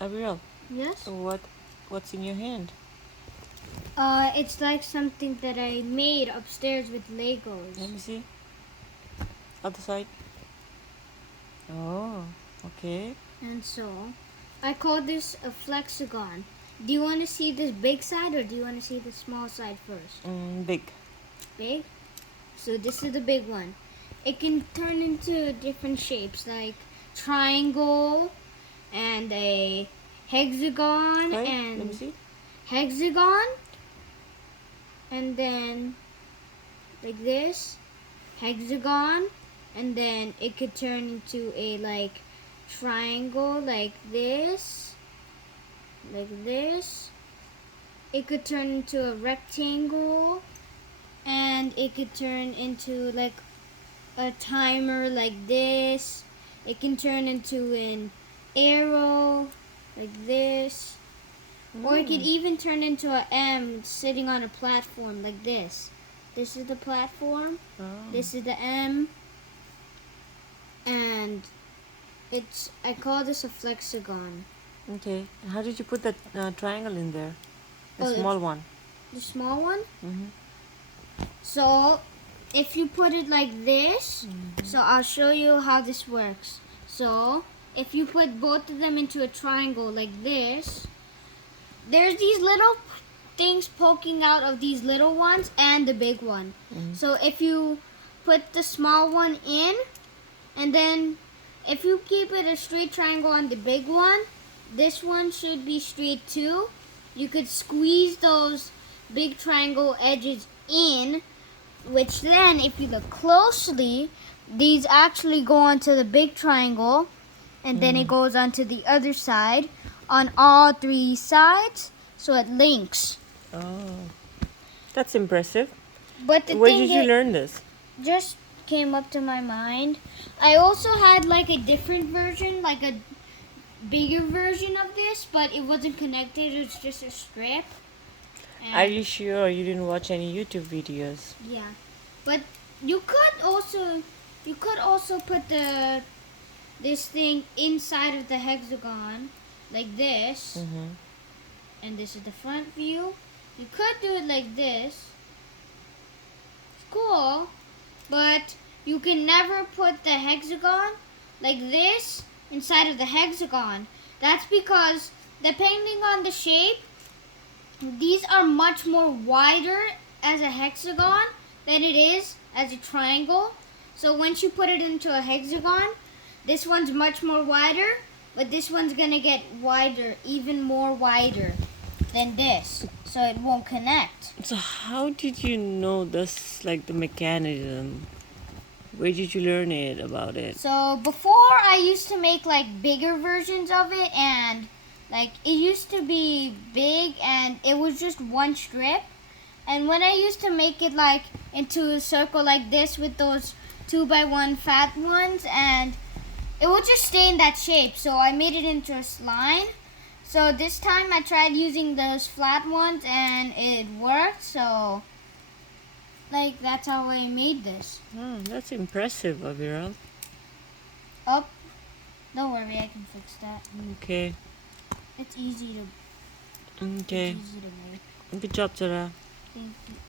Abiral, Yes? what's in your hand? It's like something that I made upstairs with Let Legos. me see. Other side. Oh, okay. And so, I call this a flexigon. Do you want to see this big side or do you want to see the small side first? Big. Big? So this is the big one. It can turn into different shapes like triangle and a hexagon Right? Let me and see. hexagon and then like this hexagon and then it could turn into a like triangle like this it could turn into a rectangle and it could turn into like a timer like this. It can turn into an arrow like this. Or it could even turn into a M sitting on a platform like this. This is the platform. Oh. This is the M. And I call this a flexigon. Okay. How did you put that triangle in there? The Oh, small one. The small one? Mm-hmm. So if you put it like this, so I'll show you how this works. So if you put both of them into a triangle like this, there's these little things poking out of these little ones and the big one. So if you put the small one in, and then if you keep it a straight triangle on the big one, this one should be straight too. You could squeeze those big triangle edges in, which then if you look closely, these actually go onto the big triangle, and then it goes onto the other side on all three sides, so it links. Oh, that's impressive. But the Where thing did you is, learn this? just came up to my mind. I also had like a different version, like a bigger version of this, but it wasn't connected. It was just a strip. Are And you sure you didn't watch any YouTube videos? yeah, but you could also put this thing inside of the hexagon like this, Mm-hmm. and this is the front view. You could do it like this. It's cool, but you can never put the hexagon like this inside of the hexagon. That's because depending on the shape, these are much more wider as a hexagon than it is as a triangle. So once you put it into a hexagon, this one's much more wider, but this one's gonna get wider, even more wider than this. So it won't connect. So how did you know this, like the mechanism? Where did you learn it about it? So before I used to make like bigger versions of it, and like it used to be big and it was just one strip. And when I used to make it like into a circle like this with those 2x1 fat ones, and it would just stay in that shape. So I made it into a line. So this time I tried using those flat ones and it worked. So like that's how I made this. That's impressive, Abiral. Oh, don't worry, I can fix that. Okay. It's easy to Okay. make. Good job, Sarah. Thank you.